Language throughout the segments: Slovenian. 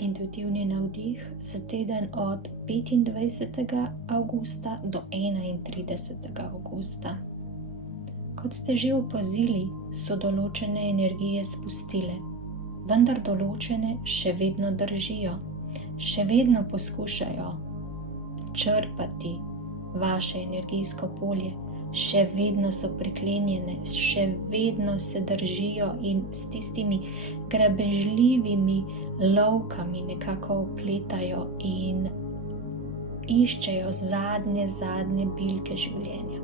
intuitivni navdih za teden od 25. avgusta do 31. avgusta. Kot ste že opazili, so določene energije spustile, vendar določene še vedno držijo, še vedno poskušajo črpati vaše energijsko polje, še vedno so priklenjene, še vedno se držijo in s tistimi grabežljivimi lovkami nekako opletajo in iščejo zadnje bilke življenja.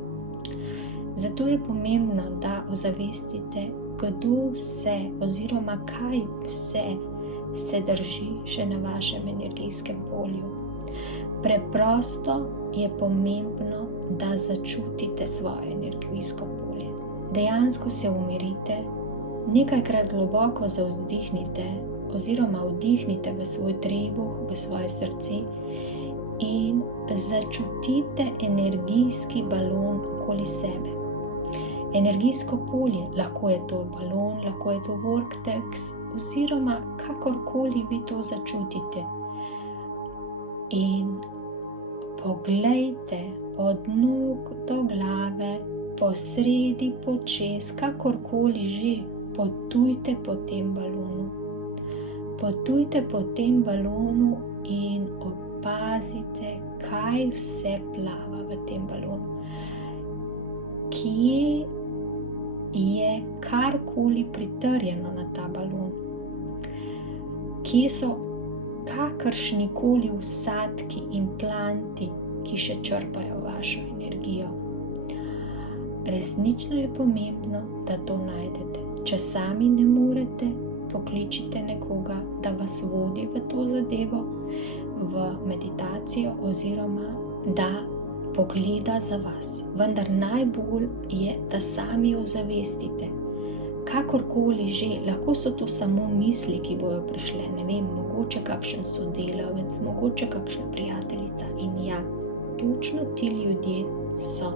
Zato je pomembno, da ozavestite, kdo vse oziroma kaj vse se drži še na vašem energijskem polju. Preprosto je pomembno, da začutite svoje energijsko polje. Dejansko se umirite, nekajkrat globoko zavzdihnite oziroma vdihnite v svoj trebuh, v svoje srce in začutite energijski balon okoli sebe. Energijsko polje, lahko je to balon, lahko je to vortex oziroma kakorkoli vi to začutite. In poglejte od nog do glave, po sredi, počez, kakorkoli že, potujte po tem balonu. Potujte po tem balonu in opazite, kaj vse plava v tem balonu. Kje je karkoli pritrjeno na ta balon? Kje so kakršnikoli vsadki, implanti, ki še črpajo vašo energijo? Resnično je pomembno, da to najdete. Če sami ne morete, pokličite nekoga, da vas vodi v to zadevo, v meditacijo oziroma da pogleda za vas. Vendar najbolj je, da sami ozavestite. Kakorkoli že, lahko so to samo misli, ki bojo prišle, ne vem, mogoče kakšen sodelavec, mogoče kakšna prijateljica. In ja, točno ti ljudje so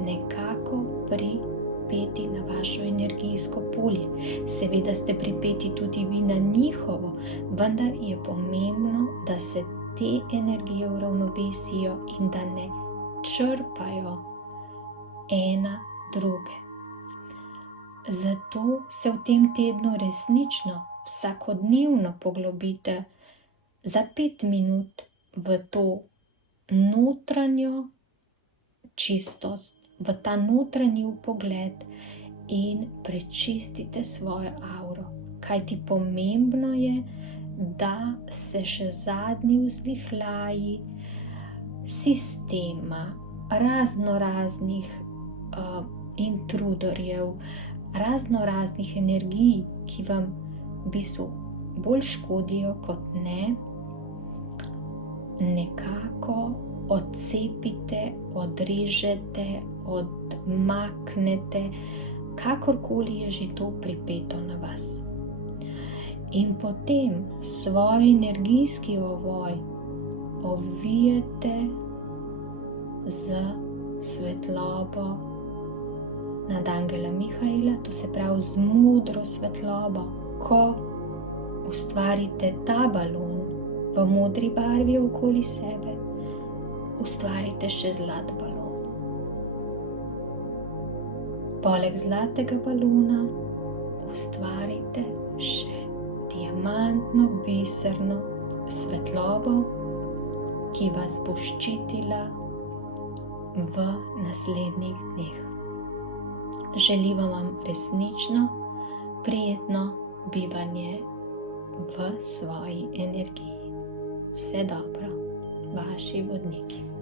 nekako pripeti na vašo energijsko polje. Seveda ste pripeti tudi vi na njihovo, vendar je pomembno, da se te energije uravnovesijo in da ne črpajo ena druge. Zato se v tem tednu resnično vsakodnevno poglobite za 5 minut v to notranjo čistost, v ta notranji vpogled in prečistite svojo auro. Kajti pomembno je, da se še zadnji vzdihljaji sistema, raznoraznih intrudorjev, raznoraznih energij, ki vam v bistvu bolj škodijo kot ne, nekako odcepite, odrežete, odmaknete, kakorkoli je že to pripeto na vas. In potem svoj energijski ovoj ovijete z svetlobo nad Angela Mihaela, to se pravi z modro svetlobo. Ko ustvarite ta balon v modri barvi okoli sebe, ustvarite še zlat balon. Poleg zlatega balona ustvarite še diamantno, biserno svetlobo, ki vas bo ščitila v naslednjih dneh. Želim vam resnično prijetno bivanje v svoji energiji. Vse dobro, vaši vodniki.